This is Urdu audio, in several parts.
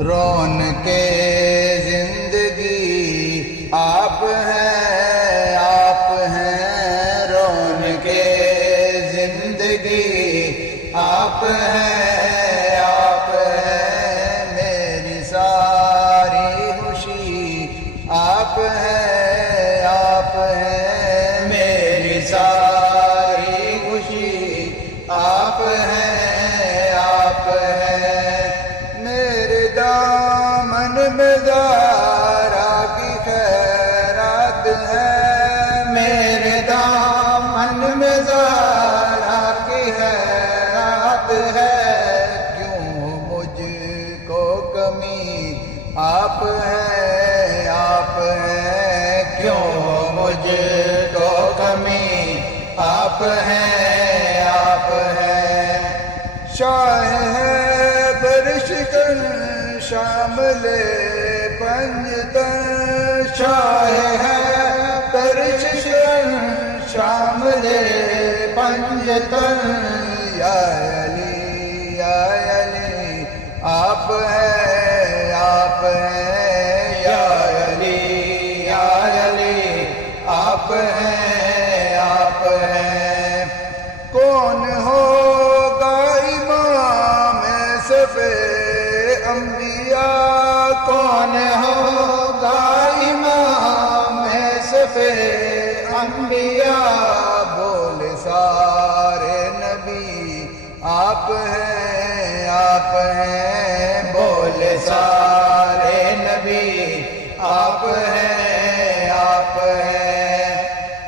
رونق زندگی آپ ہیں رونق زندگی آپ ہیں میری ساری خوشی آپ ہیں میری ساری خوشی آپ ہیں میرے دامن میں زہرا کی خیرات ہے میرے دامن میں زہرا کی خیرات ہے کیوں مجھ کو کمی آپ ہیں کیوں مجھ کو کمی آپ ہیں شاہ ہے برشکن شامل پنجتن شاہ ہے برشکن شامل پنجتن یا علی آپ ہیں یا علی آپ ہیں کون ہوگا امام صفِ انبیاء کون ہوگا امام صفِ انبیاء بول سارے نبی آپ ہیں بول سارے نبی آپ ہیں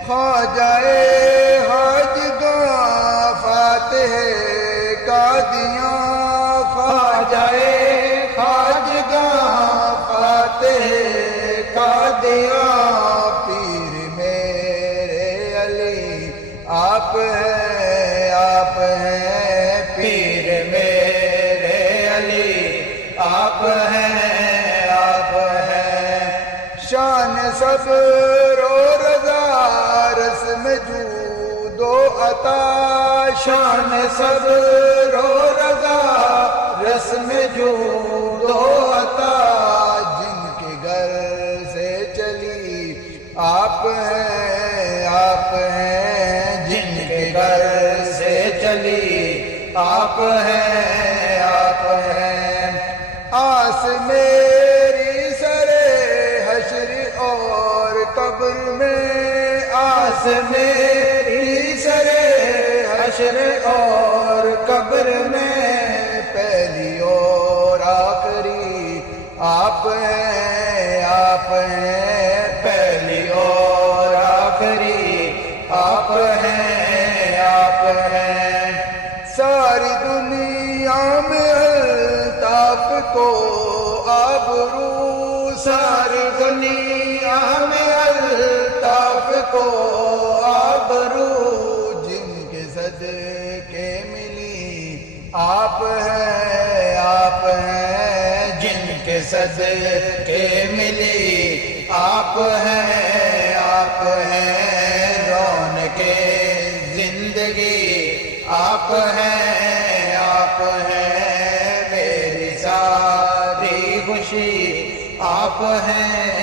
خواجہ حاجگاں فاتح قادیاں خواجہ حاجگاں فاتح قادیاں پیر میرے علی آپ ہیں پیر میرے علی آپ ہیں شان صبر و رضا رسم جود و عطا شان صبر و رضا رسم جود و عطا جن کے گھر سے چلی آپ ہیں جن کے گھر سے چلی آپ ہیں آس میری سرے حشر اور قبر میں آس میری سرے حشر اور قبر میں پہلی اور آخری آپ ہیں پہلی اور آخری آپ ہیں ساری دنیا میں الطاف کو آبرو ساری دنیا میں الطاف کو آبرو جن کے صدقے ملی آپ ہیں جن کے صدقے ملی آپ ہیں رونق زندگی آپ ہیں میری ساری خوشی آپ ہیں